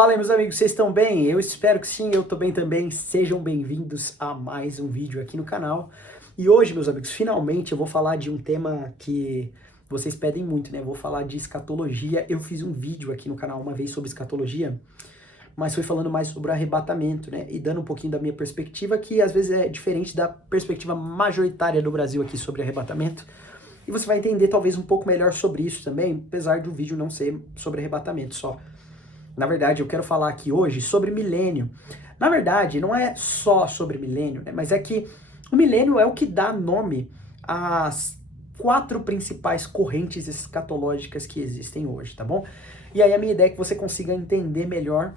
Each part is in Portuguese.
Fala aí, meus amigos, vocês estão bem? Eu espero que sim, eu tô bem também. Sejam bem-vindos a mais um vídeo aqui no canal. E hoje, meus amigos, finalmente eu vou falar de um tema que vocês pedem muito, né? Eu vou falar de escatologia. Eu fiz um vídeo aqui no canal uma vez sobre escatologia, mas foi falando mais sobre arrebatamento, né? E dando um pouquinho da minha perspectiva, que às vezes é diferente da perspectiva majoritária do Brasil aqui sobre arrebatamento. E você vai entender talvez um pouco melhor sobre isso também, apesar do vídeo não ser sobre arrebatamento só. Na verdade, eu quero falar aqui hoje sobre milênio. Na verdade, não é só sobre milênio, né? Mas é que o milênio é o que dá nome às 4 principais correntes escatológicas que existem hoje, tá bom? E aí a minha ideia é que você consiga entender melhor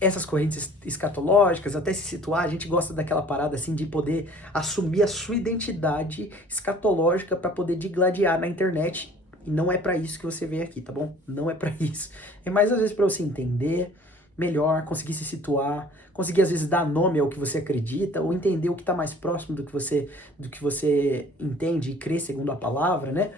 essas correntes escatológicas, até se situar. A gente gosta daquela parada assim de poder assumir a sua identidade escatológica para poder digladiar na internet. E não é para isso que você vem aqui, tá bom? Não é para isso. É mais às vezes para você entender melhor, conseguir se situar, conseguir às vezes dar nome ao que você acredita, ou entender o que está mais próximo do que você entende e crê segundo a palavra, né?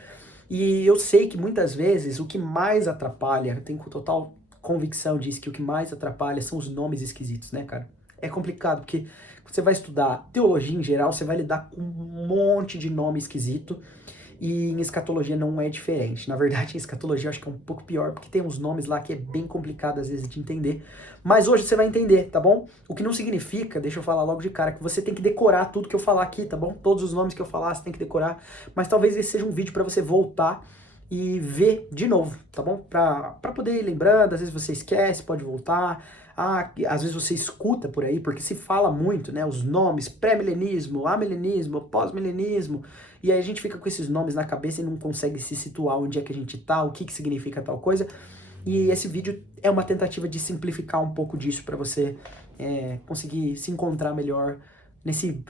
E eu sei que muitas vezes o que mais atrapalha, eu tenho total convicção disso, que o que mais atrapalha são os nomes esquisitos, né, cara? É complicado, porque você vai estudar teologia em geral, você vai lidar com um monte de nome esquisito, e em escatologia não é diferente. Na verdade, em escatologia eu acho que é um pouco pior, porque tem uns nomes lá que é bem complicado às vezes de entender. Mas hoje você vai entender, tá bom? O que não significa, deixa eu falar logo de cara, que você tem que decorar tudo que eu falar aqui, tá bom? Todos os nomes que eu falar você tem que decorar. Mas talvez esse seja um vídeo para você voltar e ver de novo, tá bom? Pra poder ir lembrando, às vezes você esquece, pode voltar. Às vezes você escuta por aí, porque se fala muito, né? Os nomes, pré-milenismo, amilenismo, pós-milenismo. E aí a gente fica com esses nomes na cabeça e não consegue se situar onde é que a gente tá, o que que significa tal coisa. E esse vídeo é uma tentativa de simplificar um pouco disso para você conseguir se encontrar melhor nesse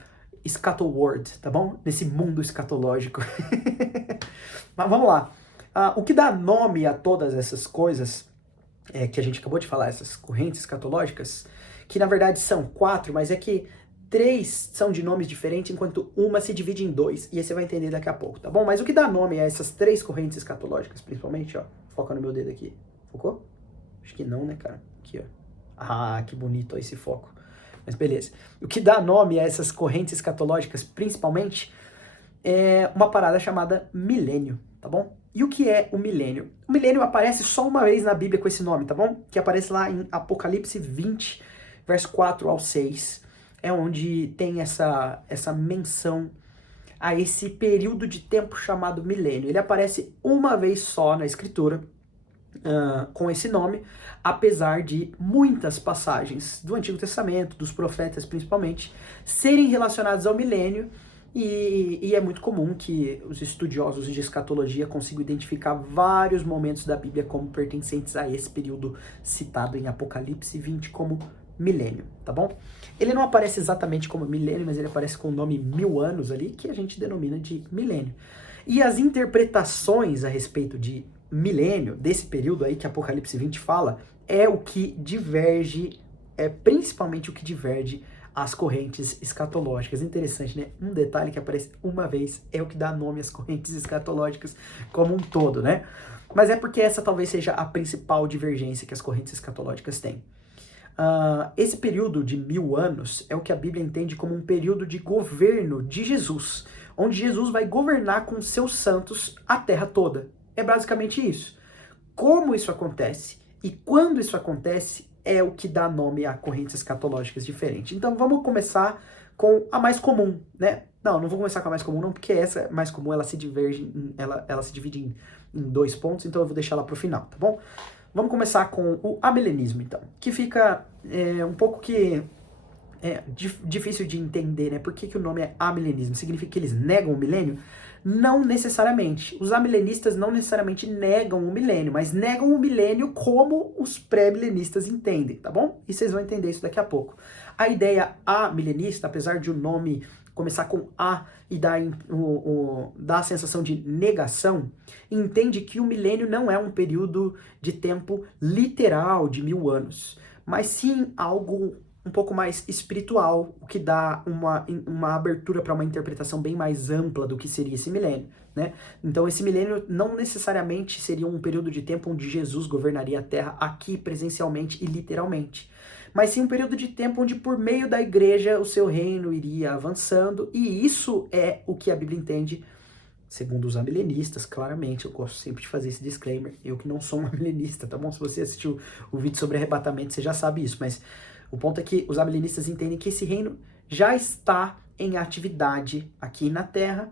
world, tá bom? Nesse mundo escatológico. Mas vamos lá. O que dá nome a todas essas coisas que a gente acabou de falar, essas correntes escatológicas, que na verdade são 4, mas é que 3 são de nomes diferentes, enquanto uma se divide em 2, e aí você vai entender daqui a pouco, tá bom? Mas o que dá nome a essas 3 correntes escatológicas, principalmente, ó, foca no meu dedo aqui, focou? Acho que não, né, cara? Aqui, ó. Que bonito ó, esse foco. Mas beleza. O que dá nome a essas correntes escatológicas, principalmente, é uma parada chamada milênio, tá bom? E o que é o milênio? O milênio aparece só uma vez na Bíblia com esse nome, tá bom? Que aparece lá em Apocalipse 20, verso 4 ao 6. É onde tem essa menção a esse período de tempo chamado milênio. Ele aparece uma vez só na Escritura, com esse nome, apesar de muitas passagens do Antigo Testamento, dos profetas principalmente, serem relacionadas ao milênio. E é muito comum que os estudiosos de escatologia consigam identificar vários momentos da Bíblia como pertencentes a esse período citado em Apocalipse 20 como milênio, tá bom? Ele não aparece exatamente como milênio, mas ele aparece com o nome 1000 anos ali, que a gente denomina de milênio. E as interpretações a respeito de milênio, desse período aí que Apocalipse 20 fala, é o que diverge, é principalmente o que diverge as correntes escatológicas. Interessante, né? Um detalhe que aparece uma vez é o que dá nome às correntes escatológicas como um todo, né? Mas é porque essa talvez seja a principal divergência que as correntes escatológicas têm. Esse período de 1000 anos é o que a Bíblia entende como um período de governo de Jesus, onde Jesus vai governar com seus santos a terra toda. É basicamente isso. Como isso acontece e quando isso acontece é o que dá nome a correntes escatológicas diferentes. Então vamos começar com a mais comum, né? Não vou começar com a mais comum não, porque essa mais comum ela se diverge, ela se divide em 2 pontos, então eu vou deixar ela para o final, tá bom? Vamos começar com o amilenismo, então, que fica um pouco difícil de entender, né? Por que o nome é amilenismo? Significa que eles negam o milênio? Não necessariamente. Os amilenistas não necessariamente negam o milênio, mas negam o milênio como os pré-milenistas entendem, tá bom? E vocês vão entender isso daqui a pouco. A ideia amilenista, apesar de o nome começar com A e dar a sensação de negação, entende que o milênio não é um período de tempo literal de 1000 anos, mas sim algo um pouco mais espiritual, o que dá uma abertura para uma interpretação bem mais ampla do que seria esse milênio, né? Então esse milênio não necessariamente seria um período de tempo onde Jesus governaria a Terra aqui presencialmente e literalmente, mas sim um período de tempo onde por meio da igreja o seu reino iria avançando, e isso é o que a Bíblia entende segundo os amilenistas, claramente. Eu gosto sempre de fazer esse disclaimer, eu que não sou um amilenista, tá bom? Se você assistiu o vídeo sobre arrebatamento, você já sabe isso, mas o ponto é que os amilenistas entendem que esse reino já está em atividade aqui na Terra,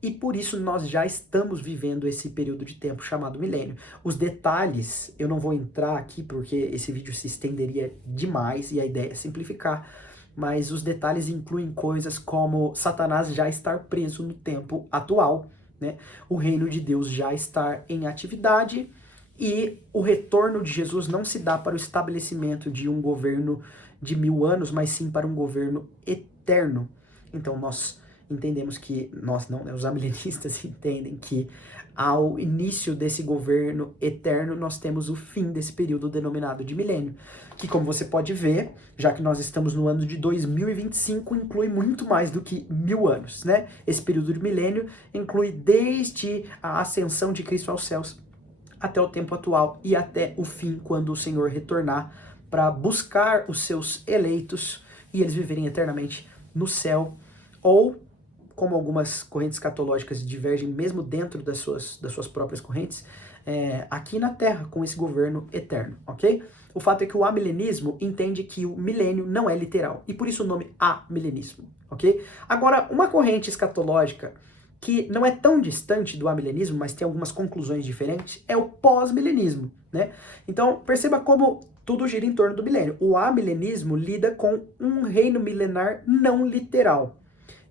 e por isso nós já estamos vivendo esse período de tempo chamado milênio. Os detalhes, eu não vou entrar aqui porque esse vídeo se estenderia demais e a ideia é simplificar, mas os detalhes incluem coisas como Satanás já estar preso no tempo atual, né? O reino de Deus já estar em atividade, e o retorno de Jesus não se dá para o estabelecimento de um governo de 1000 anos, mas sim para um governo eterno. Então nós entendemos que, nós não, né, os amilenistas entendem que ao início desse governo eterno nós temos o fim desse período denominado de milênio, que, como você pode ver, já que nós estamos no ano de 2025, inclui muito mais do que 1000 anos, né? Esse período de milênio inclui desde a ascensão de Cristo aos céus até o tempo atual e até o fim, quando o Senhor retornar para buscar os seus eleitos e eles viverem eternamente no céu, ou, como algumas correntes escatológicas divergem mesmo dentro das suas próprias correntes, aqui na Terra, com esse governo eterno, ok? O fato é que o amilenismo entende que o milênio não é literal, e por isso o nome amilenismo, ok? Agora, uma corrente escatológica que não é tão distante do amilenismo, mas tem algumas conclusões diferentes, é o pós-milenismo, né? Então, perceba como tudo gira em torno do milênio. O amilenismo lida com um reino milenar não literal,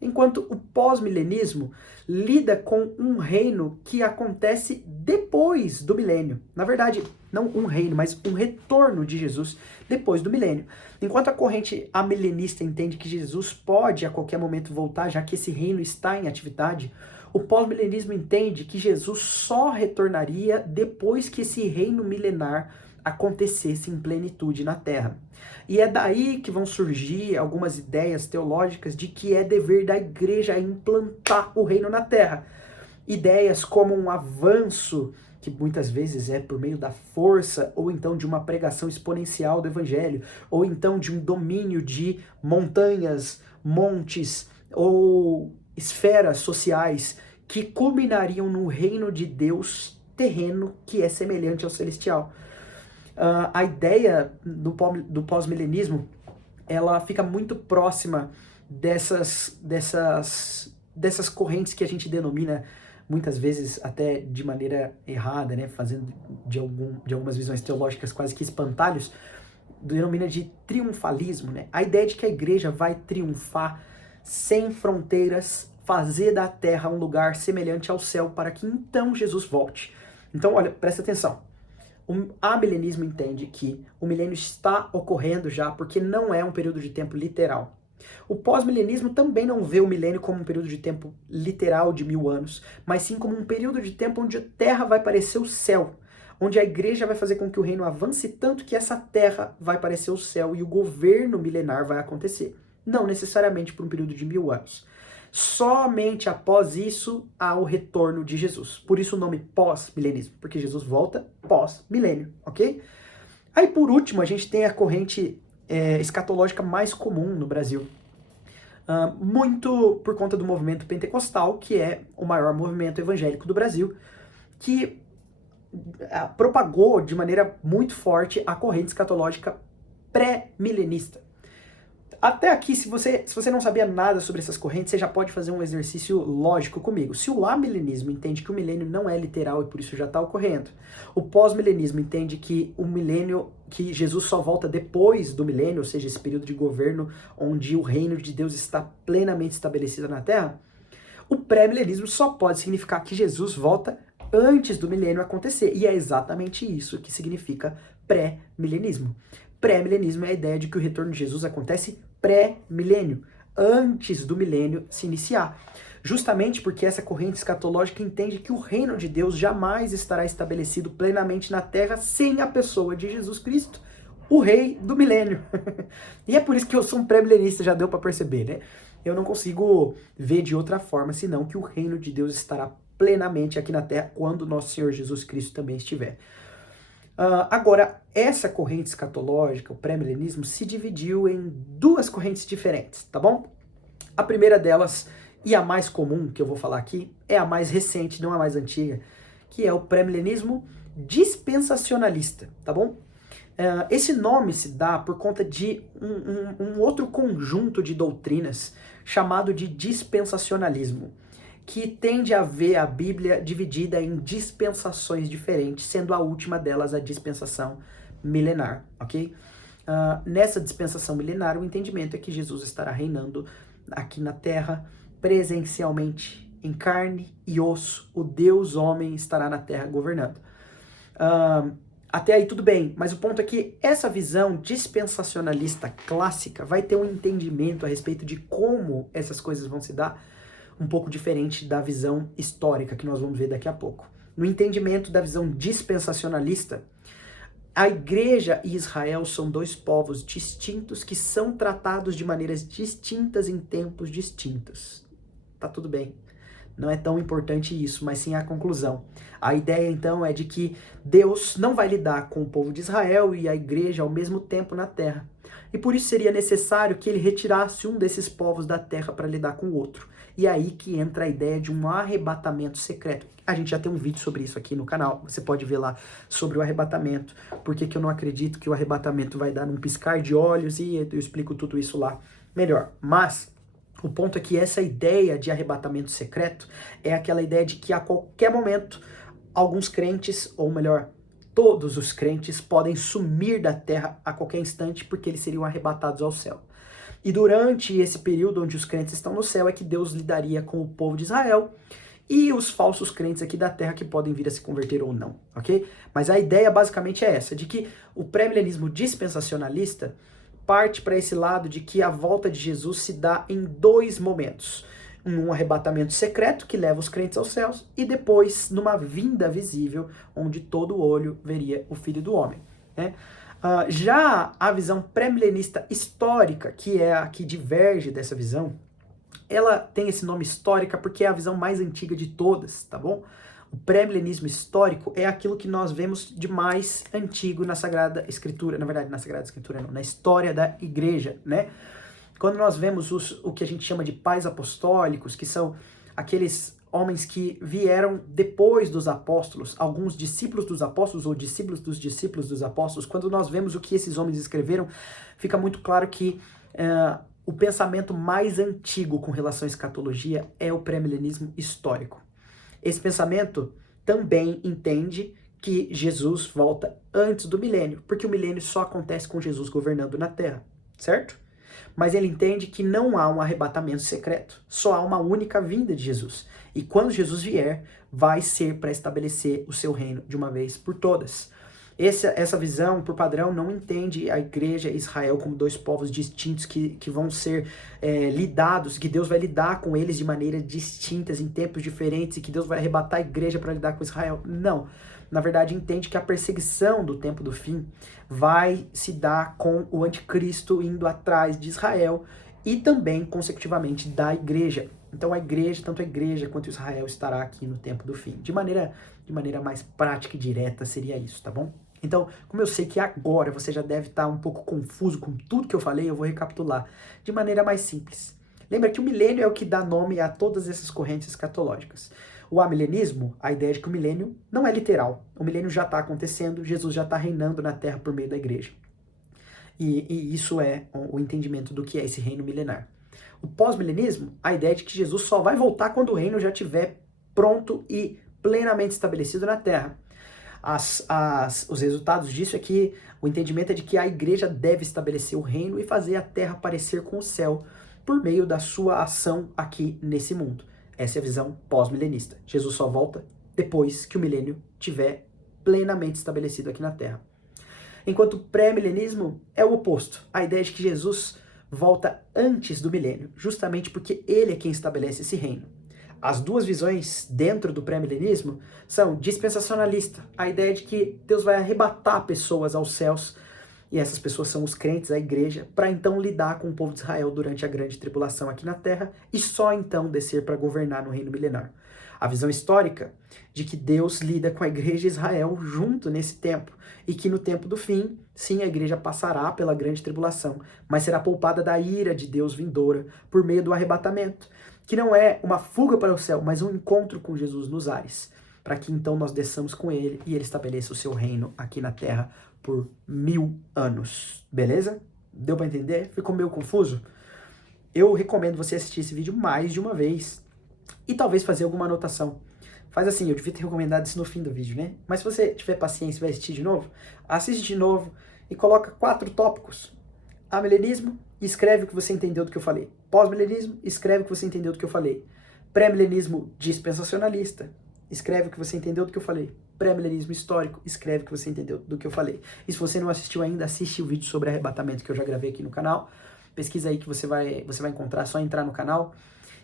enquanto o pós-milenismo lida com um reino que acontece depois do milênio. Na verdade, não um reino, mas um retorno de Jesus depois do milênio. Enquanto a corrente amilenista entende que Jesus pode a qualquer momento voltar, já que esse reino está em atividade, o pós-milenismo entende que Jesus só retornaria depois que esse reino milenar acontecesse em plenitude na Terra. E é daí que vão surgir algumas ideias teológicas de que é dever da igreja implantar o reino na Terra. Ideias como um avanço, que muitas vezes é por meio da força, ou então de uma pregação exponencial do evangelho, ou então de um domínio de montanhas, montes ou esferas sociais que culminariam no reino de Deus terreno que é semelhante ao celestial. A ideia do pós-milenismo, ela fica muito próxima dessas correntes que a gente denomina, muitas vezes até de maneira errada, né, fazendo de algumas visões teológicas quase que espantalhos, denomina de triunfalismo, né? A ideia de que a igreja vai triunfar sem fronteiras, fazer da terra um lugar semelhante ao céu, para que então Jesus volte. Então, olha, presta atenção. O amilenismo entende que o milênio está ocorrendo já, porque não é um período de tempo literal. O pós-milenismo também não vê o milênio como um período de tempo literal de 1000 anos, mas sim como um período de tempo onde a terra vai parecer o céu, onde a igreja vai fazer com que o reino avance tanto que essa terra vai parecer o céu e o governo milenar vai acontecer. Não necessariamente por um período de 1000 anos. Somente após isso há o retorno de Jesus. Por isso o nome pós-milenismo, porque Jesus volta pós-milênio, ok? Aí por último a gente tem a corrente escatológica mais comum no Brasil. Muito por conta do movimento pentecostal, que é o maior movimento evangélico do Brasil, que propagou de maneira muito forte a corrente escatológica pré-milenista. Até aqui, se você não sabia nada sobre essas correntes, você já pode fazer um exercício lógico comigo. Se o amilenismo entende que o milênio não é literal e por isso já está ocorrendo, o pós-milenismo entende que o milênio, que Jesus só volta depois do milênio, ou seja, esse período de governo onde o reino de Deus está plenamente estabelecido na Terra, o pré-milenismo só pode significar que Jesus volta antes do milênio acontecer. E é exatamente isso que significa pré-milenismo. Pré-milenismo é a ideia de que o retorno de Jesus acontece pré-milênio, antes do milênio se iniciar. Justamente porque essa corrente escatológica entende que o reino de Deus jamais estará estabelecido plenamente na terra sem a pessoa de Jesus Cristo, o rei do milênio. E é por isso que eu sou um pré-milenista, já deu para perceber, né? Eu não consigo ver de outra forma, senão que o reino de Deus estará plenamente aqui na Terra quando nosso Senhor Jesus Cristo também estiver. Agora, essa corrente escatológica, o pré-milenismo, se dividiu em duas correntes diferentes, tá bom? A primeira delas, e a mais comum que eu vou falar aqui, é a mais recente, não a mais antiga, que é o pré-milenismo dispensacionalista, tá bom? Esse nome se dá por conta de um outro conjunto de doutrinas chamado de dispensacionalismo, que tende a ver a Bíblia dividida em dispensações diferentes, sendo a última delas a dispensação milenar, ok? Nessa dispensação milenar, o entendimento é que Jesus estará reinando aqui na Terra presencialmente, em carne e osso. O Deus homem estará na Terra governando. Até aí tudo bem, mas o ponto é que essa visão dispensacionalista clássica vai ter um entendimento a respeito de como essas coisas vão se dar um pouco diferente da visão histórica que nós vamos ver daqui a pouco. No entendimento da visão dispensacionalista, a igreja e Israel são dois povos distintos que são tratados de maneiras distintas em tempos distintos. Tá tudo bem. Não é tão importante isso, mas sim a conclusão. A ideia, então, é de que Deus não vai lidar com o povo de Israel e a igreja ao mesmo tempo na terra. E por isso seria necessário que ele retirasse um desses povos da terra para lidar com o outro. E é aí que entra a ideia de um arrebatamento secreto. A gente já tem um vídeo sobre isso aqui no canal, você pode ver lá sobre o arrebatamento. Por que eu não acredito que o arrebatamento vai dar num piscar de olhos, e eu explico tudo isso lá melhor. Mas o ponto é que essa ideia de arrebatamento secreto é aquela ideia de que a qualquer momento alguns crentes, ou melhor, todos os crentes podem sumir da terra a qualquer instante porque eles seriam arrebatados ao céu. E durante esse período onde os crentes estão no céu é que Deus lidaria com o povo de Israel e os falsos crentes aqui da terra que podem vir a se converter ou não, ok? Mas a ideia basicamente é essa, de que o pré-milenismo dispensacionalista parte para esse lado de que a volta de Jesus se dá em dois momentos. Um arrebatamento secreto que leva os crentes aos céus e depois numa vinda visível onde todo olho veria o Filho do Homem, né? Já a visão pré-milenista histórica, que é a que diverge dessa visão, ela tem esse nome histórica porque é a visão mais antiga de todas, tá bom? O pré-milenismo histórico é aquilo que nós vemos de mais antigo na Sagrada Escritura, na verdade, na Sagrada Escritura não, na história da igreja, né? Quando nós vemos o que a gente chama de pais apostólicos, que são aqueles homens que vieram depois dos apóstolos, alguns discípulos dos apóstolos ou discípulos dos apóstolos, quando nós vemos o que esses homens escreveram, fica muito claro que o pensamento mais antigo com relação à escatologia é o pré-milenismo histórico. Esse pensamento também entende que Jesus volta antes do milênio, porque o milênio só acontece com Jesus governando na Terra, certo? Mas ele entende que não há um arrebatamento secreto, só há uma única vinda de Jesus. E quando Jesus vier, vai ser para estabelecer o seu reino de uma vez por todas. Essa visão, por padrão, não entende a igreja e Israel como dois povos distintos que vão ser lidados, que Deus vai lidar com eles de maneiras distintas, em tempos diferentes, e que Deus vai arrebatar a igreja para lidar com Israel. Não. Na verdade, entende que a perseguição do tempo do fim vai se dar com o anticristo indo atrás de Israel e também, consecutivamente, da igreja. Então a igreja, tanto a igreja quanto Israel estará aqui no tempo do fim. De maneira mais prática e direta seria isso, tá bom? Então, como eu sei que agora você já deve estar um pouco confuso com tudo que eu falei, eu vou recapitular de maneira mais simples. Lembra que o milênio é o que dá nome a todas essas correntes escatológicas. O amilenismo, a ideia de que o milênio não é literal. O milênio já está acontecendo, Jesus já está reinando na Terra por meio da igreja. E isso é o entendimento do que é esse reino milenar. O pós-milenismo, a ideia de que Jesus só vai voltar quando o reino já estiver pronto e plenamente estabelecido na Terra. Os resultados disso é que o entendimento é de que a igreja deve estabelecer o reino e fazer a Terra parecer com o céu por meio da sua ação aqui nesse mundo. Essa é a visão pós-milenista. Jesus só volta depois que o milênio estiver plenamente estabelecido aqui na Terra. Enquanto o pré-milenismo é o oposto. A ideia de que Jesus volta antes do milênio, justamente porque ele é quem estabelece esse reino. As duas visões dentro do pré-milenismo são dispensacionalista, a ideia de que Deus vai arrebatar pessoas aos céus e essas pessoas são os crentes, a igreja, para então lidar com o povo de Israel durante a grande tribulação aqui na terra e só então descer para governar no reino milenar. A visão histórica de que Deus lida com a igreja de Israel junto nesse tempo e que no tempo do fim, sim, a igreja passará pela grande tribulação, mas será poupada da ira de Deus vindoura por meio do arrebatamento, que não é uma fuga para o céu, mas um encontro com Jesus nos ares, para que então nós desçamos com ele e ele estabeleça o seu reino aqui na terra por 1000 anos. Beleza? Deu para entender? Ficou meio confuso? Eu recomendo você assistir esse vídeo mais de uma vez e talvez fazer alguma anotação. Faz assim, eu devia ter recomendado isso no fim do vídeo, né? Mas se você tiver paciência e vai assistir de novo, assiste de novo e coloca 4 tópicos. Amilenismo, escreve o que você entendeu do que eu falei. Pós-milenismo, escreve o que você entendeu do que eu falei. Pré-milenismo dispensacionalista, escreve o que você entendeu do que eu falei. Pré-milenismo histórico, escreve o que você entendeu do que eu falei. E se você não assistiu ainda, assiste o vídeo sobre arrebatamento que eu já gravei aqui no canal. Pesquisa aí que você vai encontrar, é só entrar no canal.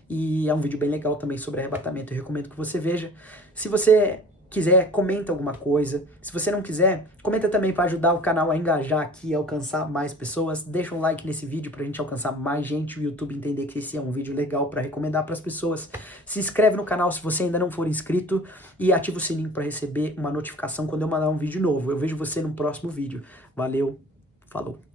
E é um vídeo bem legal também sobre arrebatamento, eu recomendo que você veja. Se você quiser, comenta alguma coisa. Se você não quiser, comenta também para ajudar o canal a engajar aqui, a alcançar mais pessoas. Deixa um like nesse vídeo pra gente alcançar mais gente, o YouTube entender que esse é um vídeo legal para recomendar para as pessoas. Se inscreve no canal se você ainda não for inscrito e ativa o sininho para receber uma notificação quando eu mandar um vídeo novo. Eu vejo você no próximo vídeo. Valeu, falou!